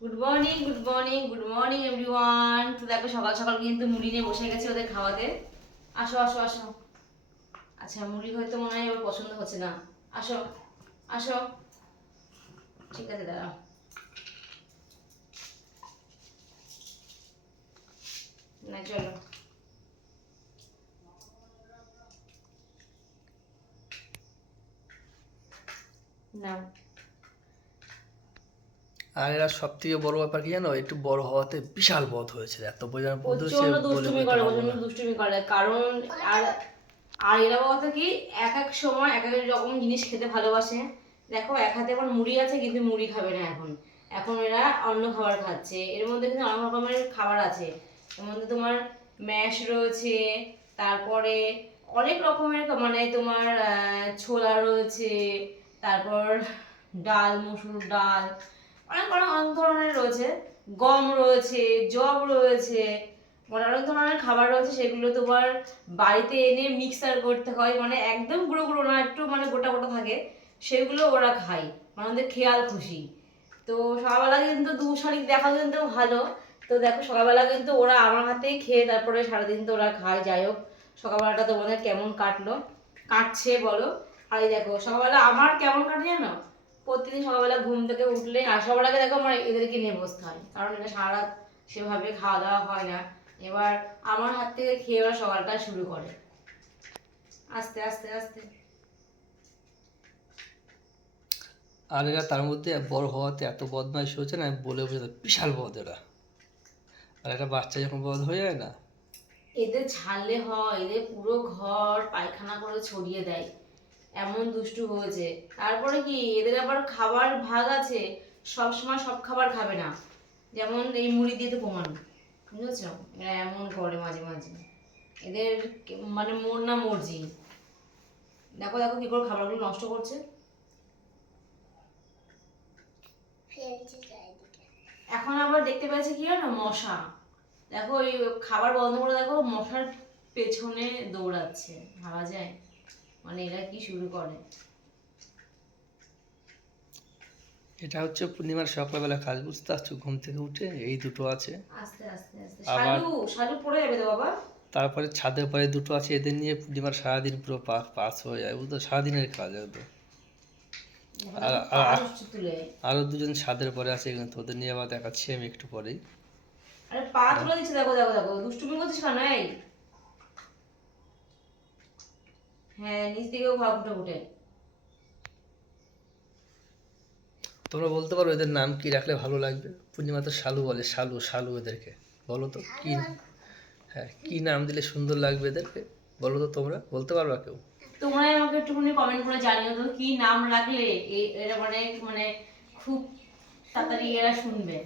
Good morning good morning good morning everyone. তো দেখো সকাল সকাল কিন্তু মুড়ি নিয়ে বসে গেছে ওদের খাওয়াতে। আসো আসো আসো। আচ্ছা মুড়ি হয়তো মনে হয় ওর পছন্দ হচ্ছে না। আসো আসো। ঠিক আছে দাঁড়াও। না চলো নাও। আর এরা সব থেকে বড় ব্যাপার কি জানো, একটু বড় হওয়াতে বিশাল বদ হয়েছে, এত বোঝার বদ হয়েছে প্রচন্ড বলে দুষ্টুমি বোঝাতে করে পারবো প্রচন্ড না। দুষ্টুমি করে কারণ আর আর এরা কথা কি এক এক সময় এক এক রকম জিনিস খেতে ভালোবাসে। দেখো এক হাতে এখন মুড়ি আছে কিন্তু মুড়ি খাবে না এখন। এখন এরা অন্য খাবার খাচ্ছে। এর মধ্যে কিন্তু অনেক রকমের খাবার আছে। এর মধ্যে তোমার ম্যাশ রয়েছে, তারপরে অনেক রকমের মানে তোমার ছোলা রয়েছে, তারপর ডাল মসুর ডাল, অনেক অনেক অনেক ধরনের রয়েছে। গম রয়েছে, জব রয়েছে, মানে অনেক ধরনের খাবার রয়েছে। সেগুলো তোমার বাড়িতে এনে মিক্সার করতে হয়, মানে একদম গুঁড়ো গুঁড়ো না, একটু মানে গোটা গোটা থাকে। সেগুলো ওরা খায়, মানে ওদের খেয়াল খুশি। তো সকালবেলা কিন্তু দু শালিক দেখা কিন্তু ভালো। তো দেখো সকালবেলা কিন্তু ওরা আমার হাতেই খেয়ে তারপরে সারাদিন তো ওরা খায়। যাই হোক সকালবেলাটা তোমাদের কেমন কাটলো, কাটছে বলো। আর এই দেখো সকালবেলা আমার কেমন কাটে জানো, প্রতিদিন সকালবেলা ঘুম থেকে উঠলে আর সবার আগে দেখো আমার এদেরকে নিয়ে বসতে হয়, কারণ এটা সারা রাত সেভাবে খাওয়া দাওয়া হয় না। এবার আমার হাত থেকে খেয়ে ওরা সকালটা শুরু করে আস্তে আস্তে আস্তে। আর এরা তার মধ্যে বড় হওয়াতে এত বদমাইশ হয়েছে না, আমি বলে বোঝাতে বিশাল বদ এরা। আর একটা বাচ্চা যখন বদ হয়ে যায় না, এদের ছাড়লে হয়, এদের পুরো ঘর পায়খানা করে ছড়িয়ে দেয়, এমন দুষ্টু হয়েছে। তারপরে কি এদের আবার খাবার ভাগ আছে, সব সময় সব খাবার খাবে না। যেমন এই মুড়ি দিয়ে তো প্রমাণ, বুঝেছ? এরা এমন করে মাঝে মাঝে, এদের মানে মন না মর্জি। দেখো দেখো কি করে খাবারগুলো নষ্ট করছে। এখন আবার দেখতে পাচ্ছি কি জানো, মশা। দেখো এই খাবার বন্ধ করে দেখো মশার পেছনে দৌড়াচ্ছে, ভাবা যায়? মানে এরা কি শুরু করে। এটা হচ্ছে পূর্ণিমার সকালবেলা কাজ, বুঝতে পারছো? ঘুম থেকে উঠে এই দুটো আছে, আস্তে আস্তে আস্তে আবার শালু শালু পড়ে যাবে তো বাবা। তারপরে ছাদের পরে দুটো আছে, এদের নিয়ে পূর্ণিমার সারাদিন পুরো পাস হয়ে যায়, বুঝতো? সারাদিনের কাজ একদম। দেখো আর দেখো পা আর উঠছে তুলে। আরও দুজন ছাদের পরে আছে, এখানে তোদের নিয়ে আবার দেখাচ্ছি আমি একটু পরেই। আরে পা তুলে দিচ্ছে, দেখো দেখো দেখো দুষ্টুমি করছিস কেন এই। হ্যাঁ নিচ দিকেও ঘা ফুটে ফুটে। তোমরা বলতে পারো এদের নাম কি রাখলে ভালো লাগবে? পূর্ণিমা তো শালু বলে, শালু শালু এদেরকে। বলো তো কি, হ্যাঁ কি নাম দিলে সুন্দর লাগবে এদেরকে? বলো তো, তোমরা বলতে পারবা কেউ? তোমরাই আমাকে একটুখানি কমেন্ট করে জানিও তো কি নাম রাখলে এরা মানে মানে খুব তাড়াতাড়ি এরা শুনবে।